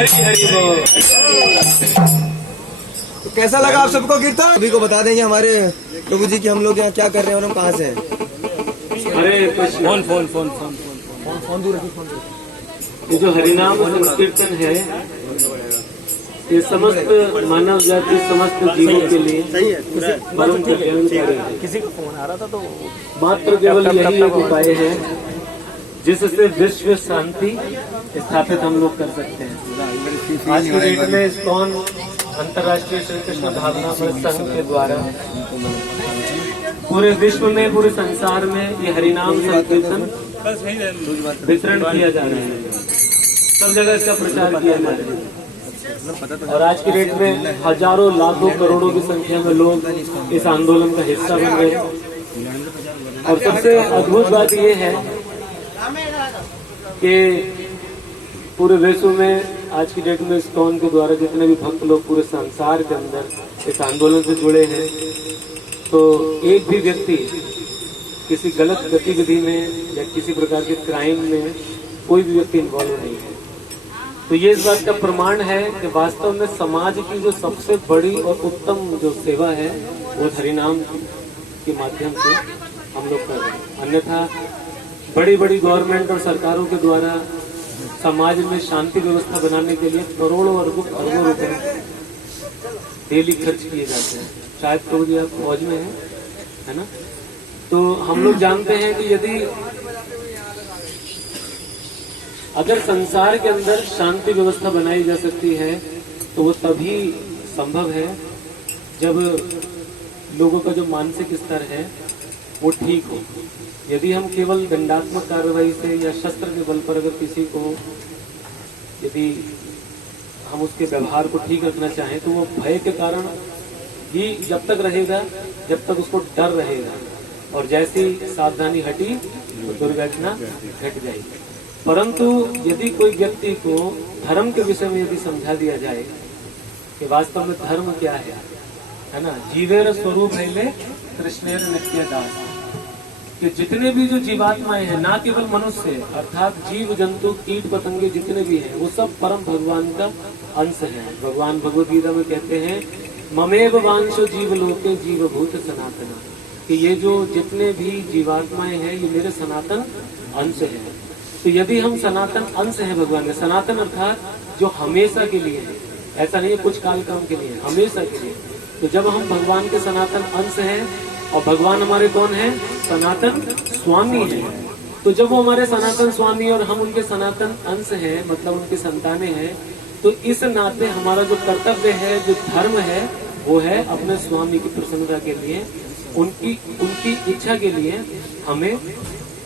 हरि हरि बोल। तो कैसा लगा आप सबको कीर्तन? सभी को बता देंगे हमारे प्रभु जी कि हम लोग यहाँ क्या कर रहे हैं और हम कहाँ से हैं। Hare Krishna. Phone phone phone phone phone दूर रखिए, फोन दूर। ये जो हरिनाम संकीर्तन है ये समस्त मानव जाति समस्त जीवों के लिए परम कल्याणकारी है। किसी का फोन आ रहा था तो मात्र केवल यही एक उपाय है जिससे विश्व शांति स्थापित हम लोग कर सकते हैं। आज की डेट में इस्कॉन अंतर्राष्ट्रीय श्री कृष्ण भावनामृत संघ के द्वारा पूरे विश्व में, पूरे संसार में ये हरिनाम संकीर्तन वितरण किया जा रहा है। सब जगह इसका प्रचार किया जा रहा है और आज की डेट में हजारों लाखों करोड़ों की संख्या में लोग इस आंदोलन का हिस्सा बन रहे हैं। और सबसे अद्भुत बात यह है कि पूरे विश्व में आज की डेट में इस्कॉन के द्वारा जितने भी भक्त लोग पूरे संसार के अंदर इस आंदोलन से जुड़े हैं, तो एक भी व्यक्ति किसी गलत गतिविधि में या किसी प्रकार के क्राइम में कोई भी व्यक्ति इन्वॉल्व नहीं है। तो ये इस बात का प्रमाण है कि वास्तव में समाज की जो सबसे बड़ी और उत्तम जो सेवा है वो हरिनाम के माध्यम से हम लोग कर रहे हैं। अन्यथा बड़ी बड़ी गवर्नमेंट और सरकारों के द्वारा समाज में शांति व्यवस्था बनाने के लिए करोड़ों अरबों रुपए डेली खर्च किए जाते हैं। शायद प्रभु जी आप फौज में है ना? तो हम लोग जानते हैं कि यदि अगर संसार के अंदर शांति व्यवस्था बनाई जा सकती है तो वो तभी संभव है जब लोगों का जो मानसिक स्तर है वो ठीक हो। यदि हम केवल दंडात्मक कार्रवाई से या शस्त्र के बल पर अगर किसी को यदि हम उसके व्यवहार को ठीक रखना चाहें तो वो भय के कारण ही जब तक रहेगा जब तक उसको डर रहेगा, और जैसी सावधानी हटी तो दुर्घटना घट जाएगी। परंतु यदि कोई व्यक्ति को धर्म के विषय में यदि समझा दिया जाए कि वास्तव में धर्म क्या है ना, जीवेर स्वरूप है कृष्णेर नित्य दास, कि जितने भी जो जीवात्माएं हैं, ना केवल मनुष्य अर्थात जीव जंतु कीट पतंगे जितने भी हैं, वो सब परम भगवान का अंश है। भगवान भगवद गीता में कहते हैं ममेव वांशो जीव लोके जीवभूत सनातना, कि ये जो जितने भी जीवात्माएं हैं ये मेरे सनातन अंश है। तो यदि हम सनातन अंश है भगवान के, सनातन अर्थात जो हमेशा के लिए है, ऐसा नहीं है कुछ काल क्रम के लिए, हमेशा के लिए। तो जब हम भगवान के सनातन अंश हैं और भगवान हमारे कौन है? सनातन स्वामी है। तो जब वो हमारे सनातन स्वामी और हम उनके सनातन अंश हैं, मतलब उनकी संतानें हैं, तो इस नाते हमारा जो कर्तव्य है, जो धर्म है, वो है अपने स्वामी की प्रसन्नता के लिए, उनकी इच्छा के लिए हमें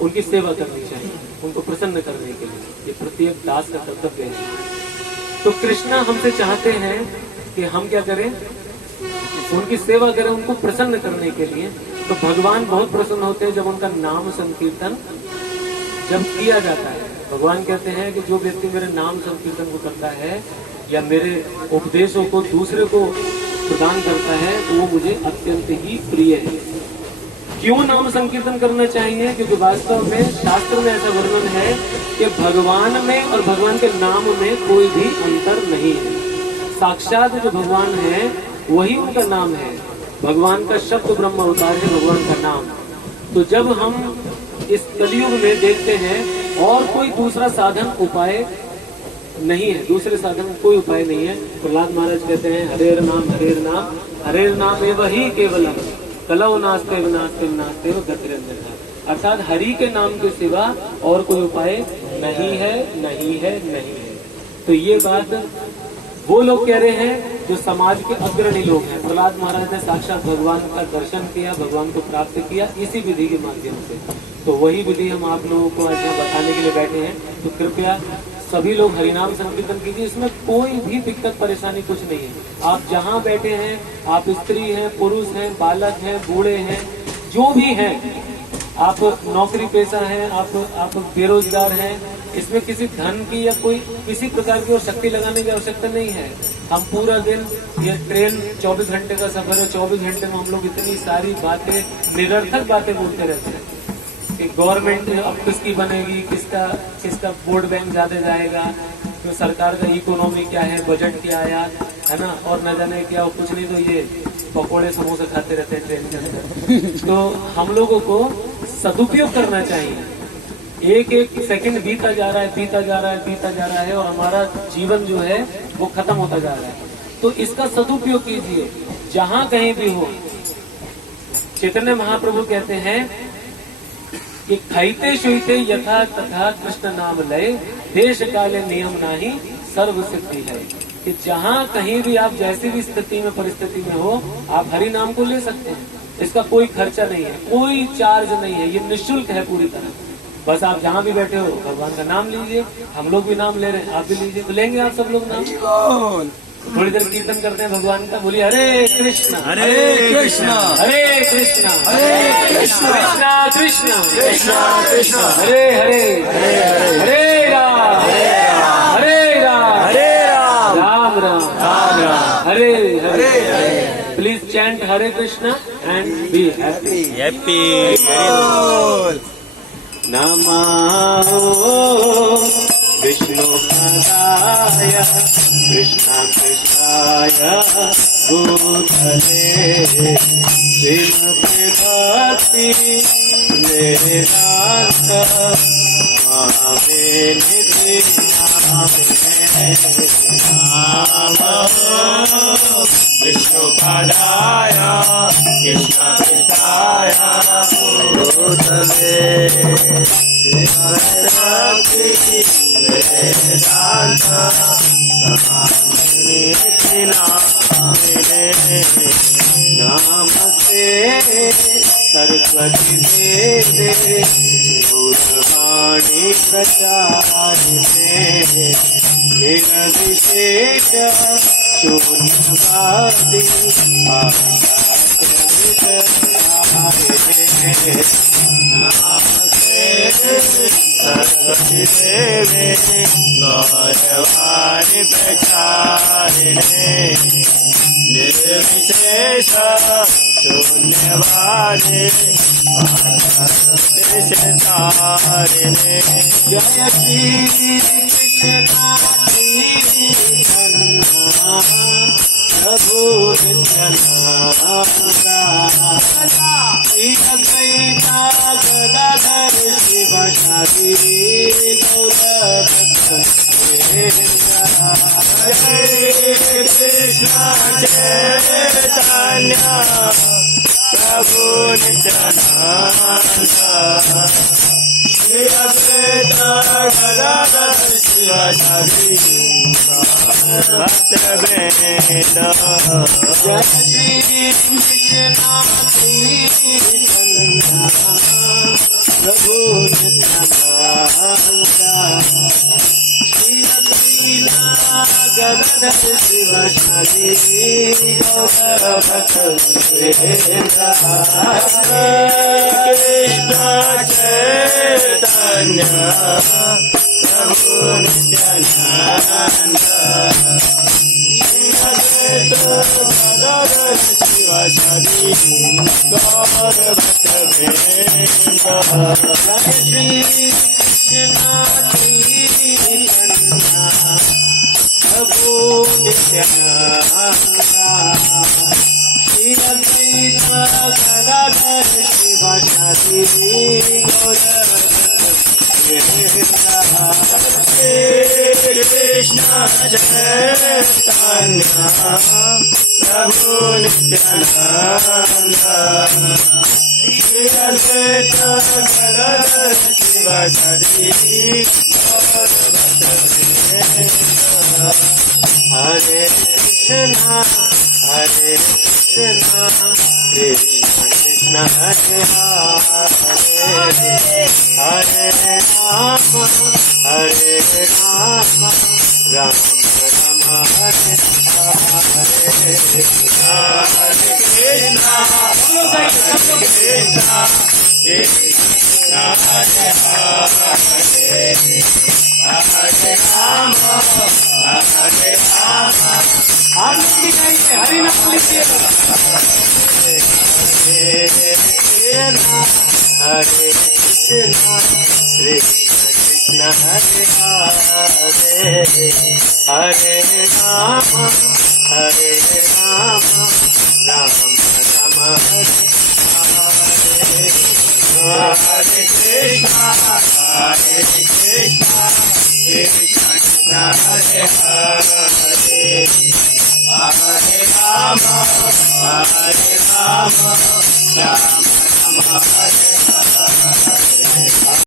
उनकी सेवा करनी चाहिए, उनको प्रसन्न करने के लिए। ये प्रत्येक दास का कर्तव्य है। तो कृष्णा हमसे चाहते हैं कि हम क्या करें? उनकी सेवा करें, उनको प्रसन्न करने के लिए। तो भगवान बहुत प्रसन्न होते हैं जब उनका नाम संकीर्तन जब किया जाता है। भगवान कहते हैं कि जो व्यक्ति मेरे नाम संकीर्तन को करता है या मेरे उपदेशों को दूसरे को प्रदान करता है तो वो मुझे अत्यंत ही प्रिय है। क्यों नाम संकीर्तन करना चाहिए? क्योंकि वास्तव में शास्त्र में ऐसा वर्णन है कि भगवान में और भगवान के नाम में कोई भी अंतर नहीं है। साक्षात जो भगवान है वही उनका नाम है। भगवान का शब्द ब्रह्म अवतार है भगवान का नाम। तो जब हम इस कलयुग में देखते हैं और कोई दूसरा साधन उपाय नहीं है, दूसरे साधन कोई उपाय नहीं है। प्रहलाद महाराज कहते हैं हरेर नाम हरेर नाम एव ही केवलम कलौ नास्ते विनास्ते नास्ते गतिरंजन, अर्थात हरि के नाम के सिवा और कोई उपाय नहीं है, नहीं है, नहीं है। तो ये बात वो लोग कह रहे हैं जो समाज के अग्रणी लोग हैं। प्रहलाद महाराज ने साक्षात भगवान का दर्शन किया, भगवान को प्राप्त किया इसी विधि के माध्यम से। तो वही विधि हम आप लोगों को आज यहाँ बताने के लिए बैठे हैं। तो कृपया सभी लोग हरिनाम संकीर्तन कीजिए, इसमें कोई भी दिक्कत परेशानी कुछ नहीं है। आप जहाँ बैठे हैं, आप स्त्री हैं, पुरुष हैं, बालक हैं, बूढ़े हैं, जो भी हैं, आप नौकरी पेशा हैं, आप बेरोजगार हैं, इसमें किसी धन की या कोई किसी प्रकार की और शक्ति लगाने की आवश्यकता नहीं है। हम पूरा दिन, ये ट्रेन 24 घंटे का सफर है, 24 घंटे में हम लोग इतनी सारी बातें, निरर्थक बातें बोलते रहते हैं कि गवर्नमेंट अब किसकी बनेगी, किसका वोट बैंक ज्यादा जाएगा, उसमें सरकार का इकोनॉमी क्या है, बजट क्या आया है ना, और न जाने क्या, कुछ नहीं तो ये पकोड़े समोसे खाते रहते हैं ट्रेन के अंदर। तो हम लोगों को सदुपयोग करना चाहिए। एक एक सेकंड बीता जा रहा है, बीता जा रहा है, बीता जा रहा है, और हमारा जीवन जो है वो खत्म होता जा रहा है। तो इसका सदुपयोग कीजिए जहां कहीं भी हो। चैतन्य महाप्रभु कहते हैं कि खाइते शुइते यथा तथा कृष्ण नाम लय, देश काले नियम नाही सर्व सिद्धि है। कि जहां कहीं भी आप जैसी भी स्थिति में, परिस्थिति में हो, आप हरि नाम को ले सकते हैं। इसका कोई खर्चा नहीं है, कोई चार्ज नहीं है, ये निःशुल्क है पूरी तरह। बस आप जहां भी बैठे हो भगवान का नाम लीजिए। हम लोग भी नाम ले रहे हैं, आप भी लीजिए। तो लेंगे आप सब लोग नाम? थोड़ी देर कीर्तन करते हैं भगवान का। बोलिए Hare Krishna Hare Krishna Hare Krishna Hare Krishna Krishna Krishna Krishna Krishna Hare Hare Hare Hare Hare Ram Hare Ram Hare Ram Ram Ram Ram Ram Hare Hare Hare. Hare. Please chant Hare Krishna and be happy. Happy बोल। नमो विष्णु पदाय कृष्णा कृष्णाय भूतले श्रीमते भक्ति वेदांत स्वामी निधि विष्णु पदाय कृष्ण कृष्णाय भूतले वेदांत नमस्ते सरस्वती देवे गौरवाणी प्रचारिणे निर्विशेष शून्यवादी सरस्वती देवे गौरवाणी प्रचारिणे निर्विशेष शून्यवादी तारिणे। जय श्री कृष्ण प्रभु नित्यानंदा श्री अद्वैता गदाधर शिवशादी हरे कृष्ण चैतन्य प्रभु नित्यानंद श्री अद्वैता गदाधर शिवशादी भक्तवृंद। जय श्री कृष्ण प्रभु नित्यानंदा श्री अद्वैता गदाधर शिवशादी भक्तवृंद। कृष्ण चैतन्य प्रभु नित्यानंद श्री अद्वैता गदाधर शिवशादी गौर भक्तवृंद। जय श्री कृष्ण प्रभु नित्यानंदा श्री अद्वैता गदाधर शिवशादी गौर कृष्ण चैतन्य प्रभु नित्यानंद श्री अद्वैता गदाधर शिवशादी गौर भक्तवृंद। हरे कृष्णा कृष्ण कृष्ण हरे हरे हरे राम राम राम हरे हरे। आप लिखिए हरि नाम लिखिए। हरे कृष्ण कृष्ण कृष्ण हरे हरे हरे राम राम राम हरे हरे हरे कृष्णा कृष्ण कृष्ण हरे हरे हरे राम राम राम हरे हरे